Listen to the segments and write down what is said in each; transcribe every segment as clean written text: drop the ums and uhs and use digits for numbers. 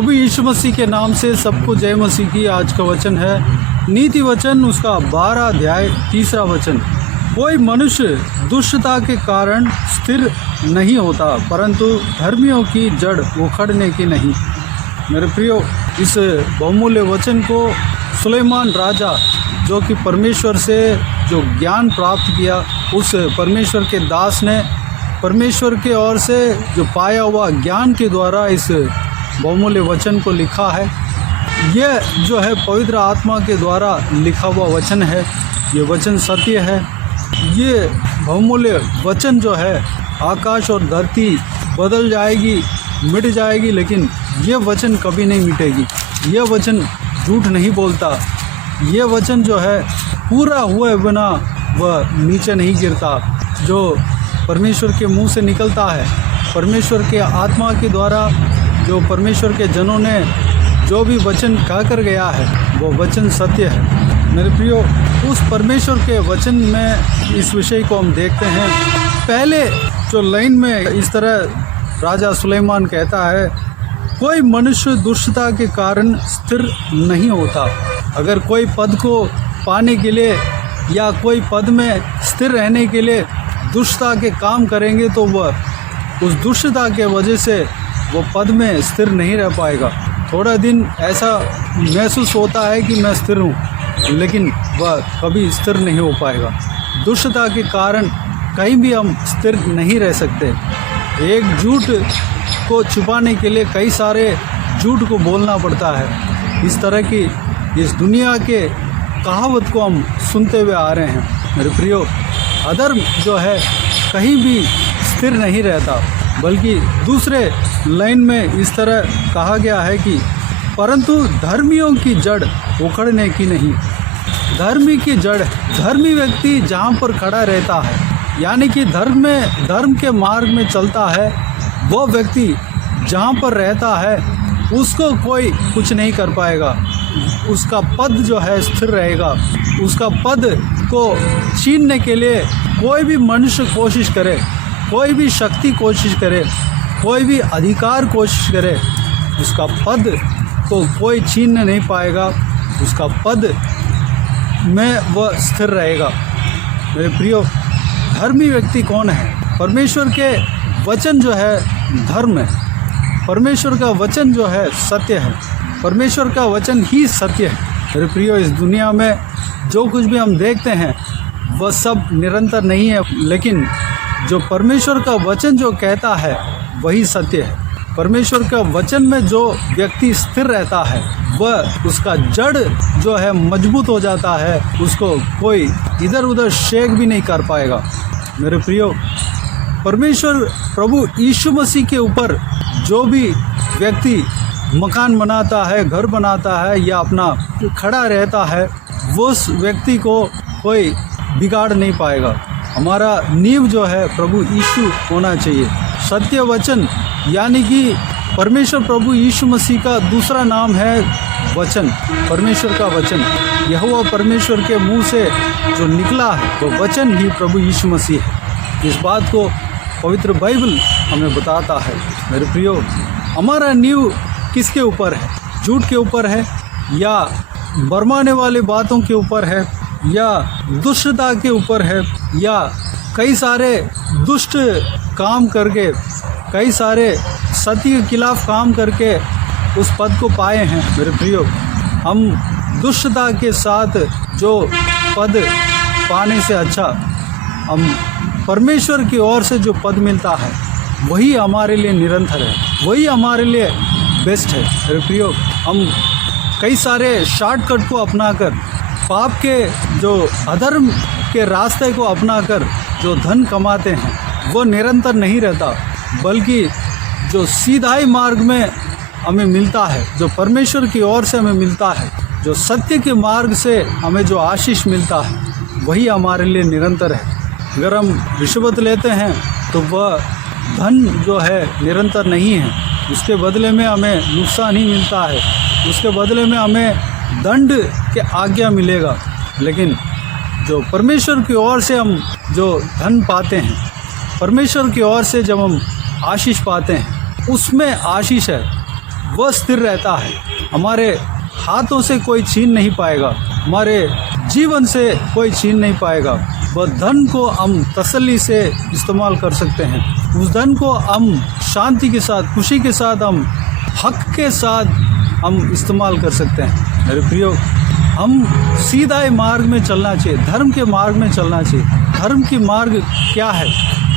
प्रभु यीशु मसीह के नाम से सबको जय मसीह की। आज का वचन है नीति वचन उसका 12 अध्याय 3 वचन। कोई मनुष्य दुष्टता के कारण स्थिर नहीं होता, परंतु धर्मियों की जड़ उखड़ने की नहीं। मेरे प्रियो, इस बहुमूल्य वचन को सुलेमान राजा, जो कि परमेश्वर से जो ज्ञान प्राप्त किया, उस परमेश्वर के दास ने परमेश्वर के ओर से जो पाया हुआ ज्ञान के द्वारा इस बहुमूल्य वचन को लिखा है। यह जो है पवित्र आत्मा के द्वारा लिखा हुआ वचन है। ये वचन सत्य है। ये बहुमूल्य वचन जो है, आकाश और धरती बदल जाएगी, मिट जाएगी, लेकिन ये वचन कभी नहीं मिटेगी। ये वचन झूठ नहीं बोलता। ये वचन जो है पूरा हुए बिना वह नीचे नहीं गिरता। जो परमेश्वर के मुंह से निकलता है, परमेश्वर के आत्मा के द्वारा, जो परमेश्वर के जनों ने जो भी वचन कहकर गया है, वो वचन सत्य है। मेरे प्रियो, उस परमेश्वर के वचन में इस विषय को हम देखते हैं। पहले जो लाइन में इस तरह राजा सुलेमान कहता है, कोई मनुष्य दुष्टता के कारण स्थिर नहीं होता। अगर कोई पद को पाने के लिए या कोई पद में स्थिर रहने के लिए दुष्टता के काम करेंगे, तो वह उस दुष्टता के वजह से वो पद में स्थिर नहीं रह पाएगा। थोड़ा दिन ऐसा महसूस होता है कि मैं स्थिर हूँ, लेकिन वह कभी स्थिर नहीं हो पाएगा। दुष्टता के कारण कहीं भी हम स्थिर नहीं रह सकते। एक झूठ को छुपाने के लिए कई सारे झूठ को बोलना पड़ता है। इस तरह की इस दुनिया के कहावत को हम सुनते हुए आ रहे हैं। मेरे प्रियो, अधर्म जो है कहीं भी स्थिर नहीं रहता, बल्कि दूसरे लाइन में इस तरह कहा गया है कि परंतु धर्मियों की जड़ उखड़ने की नहीं। धर्मी की जड़, धर्मी व्यक्ति जहाँ पर खड़ा रहता है, यानी कि धर्म के मार्ग में चलता है, वो व्यक्ति जहाँ पर रहता है उसको कोई कुछ नहीं कर पाएगा। उसका पद जो है स्थिर रहेगा। उसका पद को छीनने के लिए कोई भी मनुष्य कोशिश करे, कोई भी शक्ति कोशिश करे, कोई भी अधिकार कोशिश करे, उसका पद को कोई छीन नहीं पाएगा। उसका पद में वह स्थिर रहेगा। मेरे प्रियो, धर्मी व्यक्ति कौन है? परमेश्वर के वचन जो है धर्म है। परमेश्वर का वचन जो है सत्य है। परमेश्वर का वचन ही सत्य है। मेरे प्रियो, इस दुनिया में जो कुछ भी हम देखते हैं वह सब निरंतर नहीं है, लेकिन जो परमेश्वर का वचन जो कहता है वही सत्य है। परमेश्वर का वचन में जो व्यक्ति स्थिर रहता है, वह उसका जड़ जो है मजबूत हो जाता है। उसको कोई इधर उधर शेक भी नहीं कर पाएगा। मेरे प्रियो, परमेश्वर प्रभु यीशु मसीह के ऊपर जो भी व्यक्ति मकान बनाता है, घर बनाता है या अपना खड़ा रहता है, वो उस व्यक्ति को कोई बिगाड़ नहीं पाएगा। हमारा नींव जो है प्रभु यीशु होना चाहिए। सत्य वचन, यानी कि परमेश्वर प्रभु यीशु मसीह का दूसरा नाम है वचन। परमेश्वर का वचन, यहोवा परमेश्वर के मुंह से जो निकला है वो वचन ही प्रभु यीशु मसीह है। इस बात को पवित्र बाइबल हमें बताता है। मेरे प्रियो, हमारा नींव किसके ऊपर है? झूठ के ऊपर है, या बरमाने वाली बातों के ऊपर है, या दुष्टता के ऊपर है, या कई सारे दुष्ट काम करके, कई सारे सत्य के खिलाफ काम करके उस पद को पाए हैं? मेरे प्रियो, हम दुष्टता के साथ जो पद पाने से अच्छा हम परमेश्वर की ओर से जो पद मिलता है वही हमारे लिए निरंतर है, वही हमारे लिए बेस्ट है। मेरे प्रियो, हम कई सारे शॉर्टकट को अपनाकर, पाप के जो अधर्म के रास्ते को अपनाकर जो धन कमाते हैं, वो निरंतर नहीं रहता, बल्कि जो सीधाई मार्ग में हमें मिलता है, जो परमेश्वर की ओर से हमें मिलता है, जो सत्य के मार्ग से हमें जो आशीष मिलता है, वही हमारे लिए निरंतर है। अगर हम रिश्वत लेते हैं तो वह धन जो है निरंतर नहीं है। उसके बदले में हमें नुकसान ही मिलता है। उसके बदले में हमें दंड के आज्ञा मिलेगा। लेकिन जो परमेश्वर की ओर से हम जो धन पाते हैं, परमेश्वर की ओर से जब हम आशीष पाते हैं, उसमें आशीष है। वह स्थिर रहता है। हमारे हाथों से कोई छीन नहीं पाएगा, हमारे जीवन से कोई छीन नहीं पाएगा। वह धन को हम तसल्ली से इस्तेमाल कर सकते हैं। उस धन को हम शांति के साथ, खुशी के साथ, हम हक के साथ हम इस्तेमाल कर सकते हैं। मेरे प्रियो, हम सीधा मार्ग में चलना चाहिए, धर्म के मार्ग में चलना चाहिए। धर्म की मार्ग क्या है?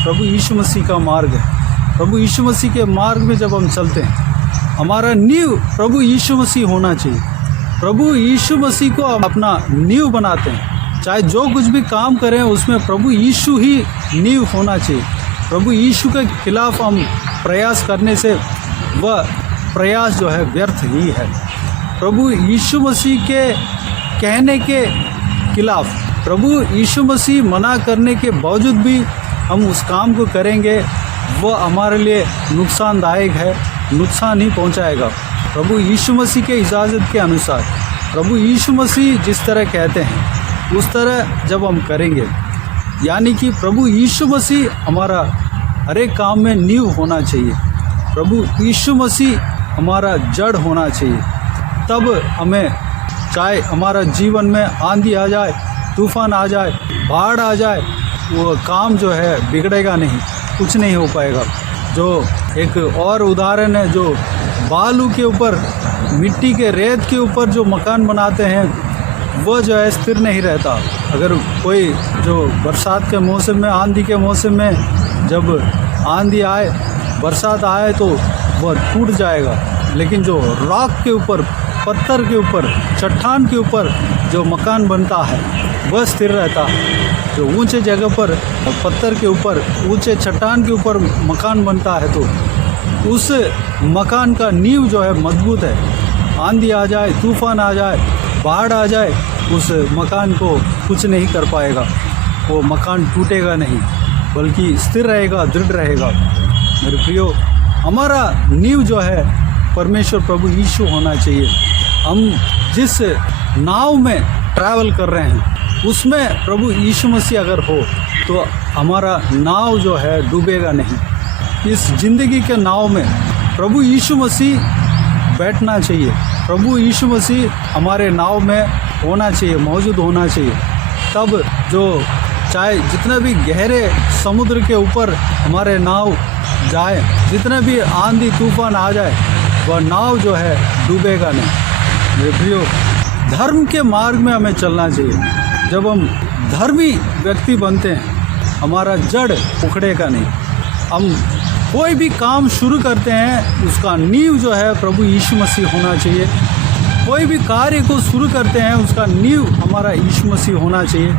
प्रभु यीशु मसीह का मार्ग है। प्रभु यीशु मसीह के मार्ग में जब हम चलते हैं, हमारा नींव प्रभु यीशु मसीह होना चाहिए। प्रभु यीशु मसीह को हम अपना नींव बनाते हैं। चाहे जो कुछ भी काम करें उसमें प्रभु यीशु ही नींव होना चाहिए। प्रभु यीशु के खिलाफ हम प्रयास करने से वह प्रयास जो है व्यर्थ ही है। प्रभु यीशु मसीह के कहने के खिलाफ, प्रभु यीशु मसीह मना करने के बावजूद भी हम उस काम को करेंगे, वह हमारे लिए नुकसानदायक है, नुकसान ही पहुंचाएगा। प्रभु यीशु मसीह के इजाज़त के अनुसार, प्रभु यीशु मसीह जिस तरह कहते हैं उस तरह जब हम करेंगे, यानी कि प्रभु यीशु मसीह हमारा हर एक काम में नींव होना चाहिए, प्रभु यीशु मसीह हमारा जड़ होना चाहिए, तब हमें चाहे हमारा जीवन में आंधी आ जाए, तूफान आ जाए, बाढ़ आ जाए, वो काम जो है बिगड़ेगा नहीं, कुछ नहीं हो पाएगा। जो एक और उदाहरण है, जो बालू के ऊपर, मिट्टी के रेत के ऊपर जो मकान बनाते हैं, वह जो है स्थिर नहीं रहता। अगर कोई जो बरसात के मौसम में, आंधी के मौसम में जब आंधी आए, बरसात आए तो वह टूट जाएगा। लेकिन जो रॉक के ऊपर, पत्थर के ऊपर, चट्टान के ऊपर जो मकान बनता है वह स्थिर रहता है। जो ऊंचे जगह पर, पत्थर के ऊपर, ऊंचे चट्टान के ऊपर मकान बनता है तो उस मकान का नींव जो है मजबूत है। आंधी आ जाए, तूफान आ जाए, बाढ़ आ जाए, उस मकान को कुछ नहीं कर पाएगा। वो मकान टूटेगा नहीं, बल्कि स्थिर रहेगा, दृढ़ रहेगा। मेरे प्रियो, हमारा नींव जो है परमेश्वर प्रभु यीशु होना चाहिए। हम जिस नाव में ट्रैवल कर रहे हैं उसमें प्रभु यीशु मसीह अगर हो तो हमारा नाव जो है डूबेगा नहीं। इस ज़िंदगी के नाव में प्रभु यीशु मसीह बैठना चाहिए, प्रभु यीशु मसीह हमारे नाव में होना चाहिए, मौजूद होना चाहिए। तब जो चाहे जितने भी गहरे समुद्र के ऊपर हमारे नाव जाए, जितने भी आंधी तूफान आ जाए, वह नाव जो है डूबेगा नहीं। मेरे प्रियो, धर्म के मार्ग में हमें चलना चाहिए। जब हम धर्मी व्यक्ति बनते हैं, हमारा जड़ उखड़ेगा नहीं। हम कोई भी काम शुरू करते हैं, उसका नींव जो है प्रभु यीशु मसीह होना चाहिए। कोई भी कार्य को शुरू करते हैं, उसका नींव हमारा यीशु मसीह होना चाहिए।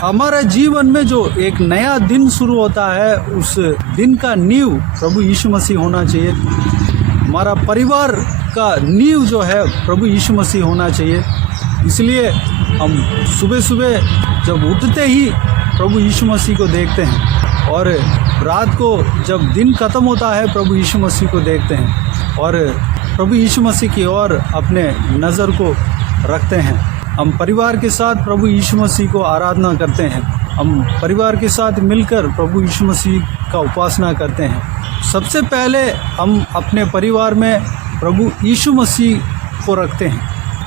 हमारे जीवन में जो एक नया दिन शुरू होता है, उस दिन का नींव प्रभु यीशु मसीह होना चाहिए। हमारा परिवार का नींव जो है प्रभु यीशु मसीह होना चाहिए। इसलिए हम सुबह सुबह जब उठते ही प्रभु यीशु मसीह को देखते हैं, और रात को जब दिन ख़त्म होता है प्रभु यीशु मसीह को देखते हैं, और प्रभु यीशु मसीह की ओर अपने नज़र को रखते हैं। हम परिवार के साथ प्रभु यीशु मसीह को आराधना करते हैं। हम परिवार के साथ मिलकर प्रभु यीशु मसीह का उपासना करते हैं। सबसे पहले हम अपने परिवार में प्रभु यीशु मसीह को रखते हैं,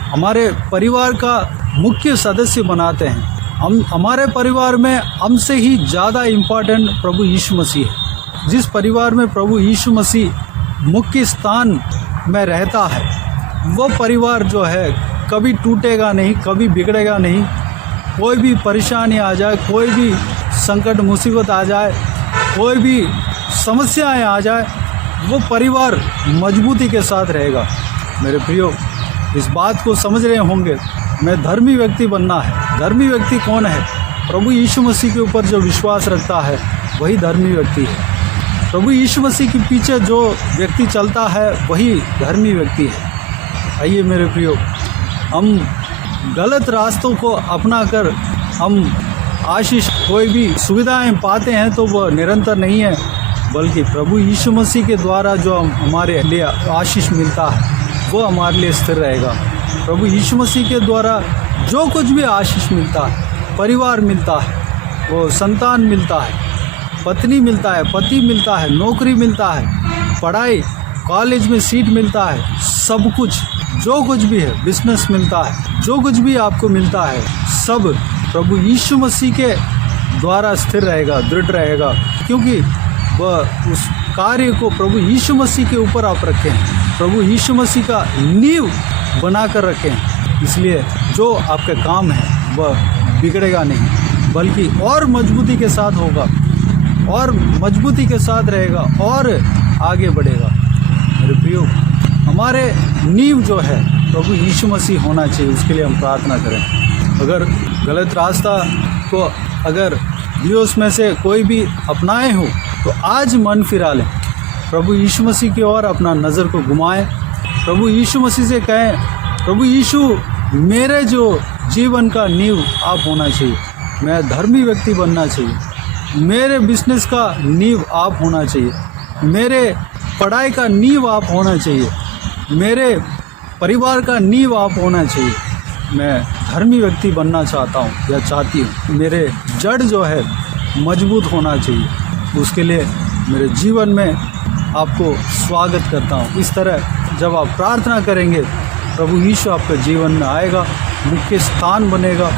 हमारे परिवार का मुख्य सदस्य बनाते हैं। हम हमारे परिवार में हमसे ही ज़्यादा इम्पोर्टेंट प्रभु यीशु मसीह है। जिस परिवार में प्रभु यीशु मसीह मुख्य स्थान में रहता है, वो परिवार जो है कभी टूटेगा नहीं, कभी बिगड़ेगा नहीं। कोई भी परेशानी आ जाए, कोई भी संकट मुसीबत आ जाए, कोई भी समस्याएं आ जाए, वो परिवार मजबूती के साथ रहेगा। मेरे प्रियो, इस बात को समझ रहे होंगे, मैं धर्मी व्यक्ति बनना है। धर्मी व्यक्ति कौन है? प्रभु यीशु मसीह के ऊपर जो विश्वास रखता है वही धर्मी व्यक्ति है। प्रभु यीशु मसीह के पीछे जो व्यक्ति चलता है वही धर्मी व्यक्ति है। आइए मेरे प्रियो, हम गलत रास्तों को अपनाकर हम आशीष, कोई भी सुविधाएं पाते हैं तो वह निरंतर नहीं है, बल्कि प्रभु यीशु मसीह के द्वारा जो हमारे लिए आशीष मिलता है वो हमारे लिए स्थिर रहेगा। प्रभु यीशु मसीह के द्वारा जो कुछ भी आशीष मिलता है, परिवार मिलता है, वो संतान मिलता है, पत्नी मिलता है, पति मिलता है, नौकरी मिलता है, पढ़ाई, कॉलेज में सीट मिलता है, सब कुछ जो कुछ भी है, बिजनेस मिलता है, जो कुछ भी आपको मिलता है, सब प्रभु यीशु मसीह के द्वारा स्थिर रहेगा, दृढ़ रहेगा, क्योंकि वह उस कार्य को प्रभु यीशु मसीह के ऊपर आप रखें, प्रभु यीशु मसीह का नींव बनाकर रखें। इसलिए जो आपका काम है वह बिगड़ेगा नहीं, बल्कि और मजबूती के साथ होगा, और मजबूती के साथ रहेगा और आगे बढ़ेगा। मेरे प्रियो, हमारे नींव जो है प्रभु यीशु मसीह होना चाहिए, उसके लिए हम प्रार्थना करें। अगर गलत रास्ता को अगर व्यूअर्स में से कोई भी अपनाए हो तो आज मन फिरा लें, प्रभु यीशु मसीह की ओर अपना नज़र को घुमाएं, प्रभु यीशु मसीह से कहें, प्रभु यीशु मेरे जो जीवन का नींव आप होना चाहिए, मैं धर्मी व्यक्ति बनना चाहिए, मेरे बिजनेस का नींव आप होना चाहिए, मेरे पढ़ाई का नींव आप होना चाहिए, मेरे परिवार का नींव आप होना चाहिए, मैं धर्मी व्यक्ति बनना चाहता हूँ या चाहती हूँ, मेरे जड़ जो है मजबूत होना चाहिए। उसके लिए मेरे जीवन में आपको स्वागत करता हूँ। इस तरह जब आप प्रार्थना करेंगे, प्रभु यीशु आपका जीवन में आएगा, मुख्य स्थान बनेगा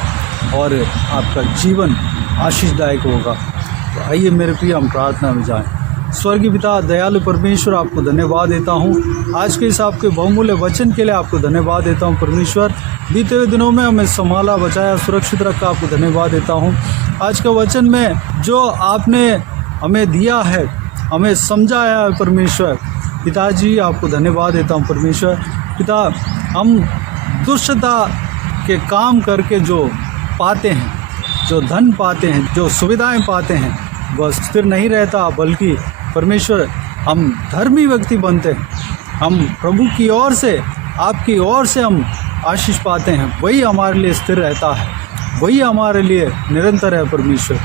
और आपका जीवन आशीषदायक होगा। तो आइए मेरे प्रिय, हम प्रार्थना में जाएं। स्वर्गीय पिता, दयालु परमेश्वर, आपको धन्यवाद देता हूँ आज के इस आपके बहुमूल्य वचन के लिए। आपको धन्यवाद देता हूँ परमेश्वर, बीते हुए दिनों में हमें संभाला, बचाया, सुरक्षित रखा। आपको धन्यवाद देता हूँ आज का वचन में जो आपने हमें दिया है, हमें समझाया है परमेश्वर। पिताजी, आपको धन्यवाद देता हूँ परमेश्वर। पिता, हम दुष्टता के काम करके जो पाते हैं, जो धन पाते हैं, जो सुविधाएं पाते हैं, वह स्थिर नहीं रहता, बल्कि परमेश्वर हम धर्मी व्यक्ति बनते हैं। हम प्रभु की ओर से, आपकी ओर से हम आशीष पाते हैं, वही हमारे लिए स्थिर रहता है, वही हमारे लिए निरंतर है परमेश्वर।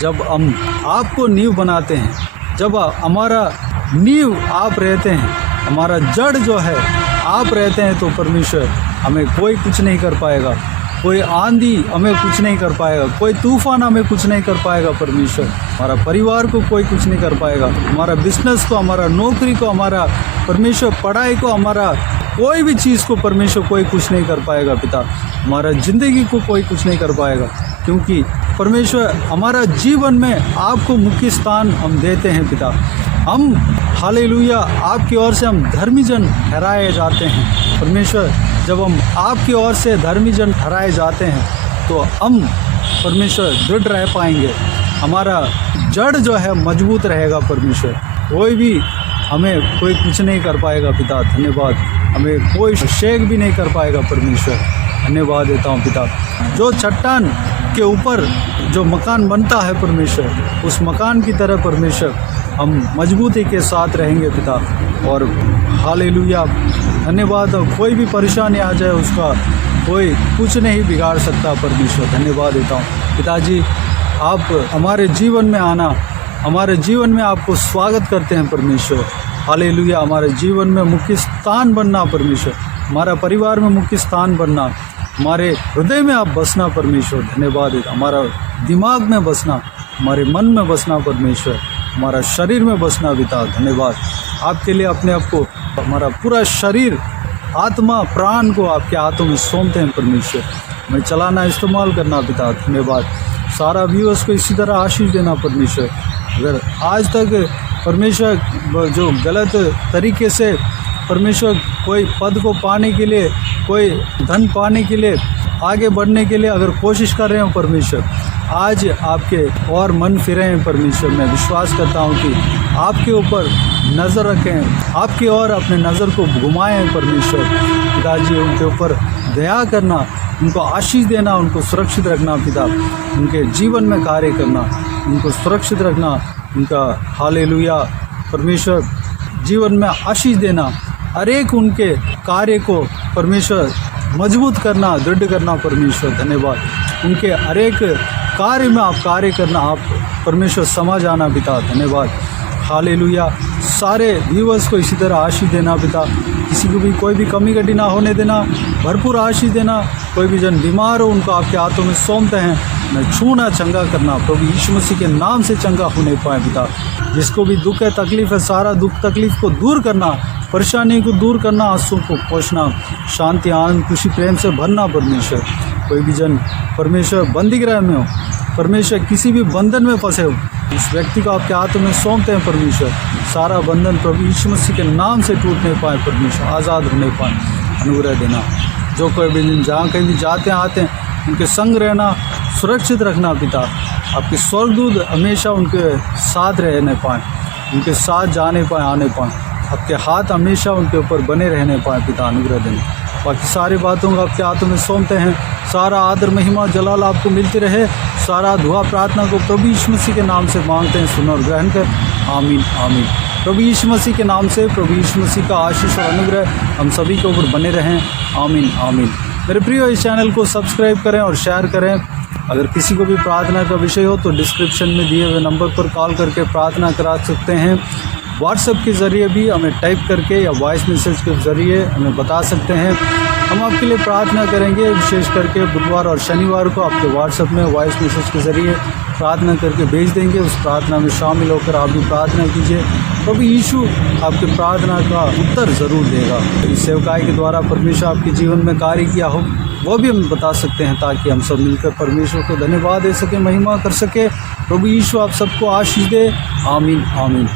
जब हम आपको नींव बनाते हैं, जब हमारा नींव आप रहते हैं, हमारा जड़ जो है आप रहते हैं, तो परमेश्वर हमें कोई कुछ नहीं कर पाएगा, कोई आंधी हमें कुछ नहीं कर पाएगा, कोई तूफान हमें कुछ नहीं कर पाएगा परमेश्वर। हमारा परिवार को कोई कुछ नहीं कर पाएगा, हमारा बिजनेस को, हमारा नौकरी को, हमारा परमेश्वर पढ़ाई को, हमारा कोई भी चीज़ को परमेश्वर कोई कुछ नहीं कर पाएगा पिता। हमारा ज़िंदगी को कोई कुछ नहीं कर पाएगा, क्योंकि परमेश्वर हमारा जीवन में आपको मुख्य स्थान हम देते हैं पिता। हम हालेलुया, आपकी ओर से हम धर्मी जन ठहराए जाते हैं परमेश्वर। जब हम आपकी ओर से धर्मी जन ठहराए जाते हैं तो हम परमेश्वर दृढ़ रह पाएंगे, हमारा जड़ जो है मजबूत रहेगा परमेश्वर। कोई भी हमें कोई कुछ नहीं कर पाएगा पिता। धन्यवाद, हमें कोई शेक भी नहीं कर पाएगा परमेश्वर। धन्यवाद देता हूँ पिता। जो चट्टान के ऊपर जो मकान बनता है परमेश्वर, उस मकान की तरह परमेश्वर हम मजबूती के साथ रहेंगे पिता। और हालेलुया, धन्यवाद। कोई भी परेशानी आ जाए उसका कोई कुछ नहीं बिगाड़ सकता परमेश्वर। धन्यवाद देता हूँ पिताजी। आप हमारे जीवन में आना, हमारे जीवन में आपको स्वागत करते हैं परमेश्वर। हालेलुया, हमारे जीवन में मुख्य स्थान बनना परमेश्वर, हमारा परिवार में मुख्य स्थान बनना, हमारे हृदय में आप बसना परमेश्वर। धन्यवाद। हमारा दिमाग में बसना, हमारे मन में बसना परमेश्वर, हमारा शरीर में बसना पिता। धन्यवाद। आपके लिए अपने आप को, हमारा पूरा शरीर, आत्मा, प्राण को आपके हाथों में सौंपते हैं परमेश्वर। हमें चलाना, इस्तेमाल करना पिता। धन्यवाद। सारा व्यूअर्स को इसी तरह आशीष देना परमेश्वर। अगर आज तक परमेश्वर जो गलत तरीके से परमेश्वर कोई पद को पाने के लिए, कोई धन पाने के लिए, आगे बढ़ने के लिए अगर कोशिश कर रहे हो परमेश्वर, आज आपके और मन फिरे हैं परमेश्वर। मैं विश्वास करता हूँ कि आपके ऊपर नज़र रखें, आपकी ओर अपने नज़र को घुमाएं हैं परमेश्वर। पिताजी, उनके ऊपर दया करना, उनको आशीष देना, उनको सुरक्षित रखना पिता। उनके जीवन में कार्य करना, उनको सुरक्षित रखना, उनका हालेलुया परमेश्वर जीवन में आशीष देना, हर एक उनके कार्य को परमेश्वर मजबूत करना, दृढ़ करना परमेश्वर। धन्यवाद। उनके हर एक कार्य में आप कार्य करना, आप परमेश्वर समझ आना पिता। धन्यवाद। हालेलुया। सारे व्यूअर्स को इसी तरह आशीष देना पिता। किसी को भी कोई भी कमी घटी ना होने देना, भरपूर आशीष देना। कोई भी जन बीमार हो उनको आपके हाथों में सौंपते हैं उन्हें छूना, चंगा करना, प्रभु यीशु मसीह के नाम से चंगा होने पाए पिता। जिसको भी दुख है, तकलीफ़ है, सारा दुख तकलीफ़ को दूर करना, परेशानी को दूर करना, आंसू को पोंछना, शांति, आनंद, खुशी, प्रेम से भरना परमेश्वर। कोई भी जन परमेश्वर बंदी गृह में हो, परमेश्वर किसी भी बंधन में फंसे हो, इस व्यक्ति को आपके हाथों में सौंपते हैं परमेश्वर। सारा बंधन प्रभु यीशु मसीह के नाम से टूटने पाए परमेश्वर, आज़ाद होने पाए, अनुग्रह देना। जो कोई भी दिन जहाँ कहीं भी जाते हैं आते हैं, उनके संग रहना, सुरक्षित रखना पिता। आपके स्वर्गदूत हमेशा उनके साथ रहने पाएँ, उनके साथ जाने पाएँ, आने पाएँ। आपके हाथ हमेशा उनके ऊपर बने रहने पाएँ पिता, अनुग्रह देना। बाकी सारी बातों को आपके हाथों में सौंपते हैं। सारा आदर, महिमा, जलाल आपको मिलती रहे। सारा दुआ प्रार्थना को प्रभु यीशु मसीह के नाम से मांगते हैं, सुन और ग्रहण कर। आमीन आमीन। प्रभु यीशु मसीह के नाम से प्रभु यीशु मसीह का आशीष और अनुग्रह हम सभी के ऊपर बने रहें। आमीन आमीन। मेरे प्रियो, इस चैनल को सब्सक्राइब करें और शेयर करें। अगर किसी को भी प्रार्थना का विषय हो तो डिस्क्रिप्शन में दिए हुए नंबर पर कॉल करके प्रार्थना करा सकते हैं। व्हाट्सएप के ज़रिए भी हमें टाइप करके या वॉइस मैसेज के ज़रिए हमें बता सकते हैं। हम आपके लिए प्रार्थना करेंगे। विशेष करके बुधवार और शनिवार को आपके व्हाट्सएप में वॉइस मैसेज के ज़रिए प्रार्थना करके भेज देंगे। उस प्रार्थना में शामिल होकर आप भी प्रार्थना कीजिए। प्रभु यीशु आपके प्रार्थना का उत्तर ज़रूर देगा। इस सेवकाई के द्वारा परमेश्वर आपके जीवन में कार्य किया हो वो भी हम बता सकते हैं, ताकि हम सब मिलकर परमेश्वर को धन्यवाद दे सकें, महिमा कर सके। प्रभु यीशु आप सबको आशीष दे। आमीन आमीन।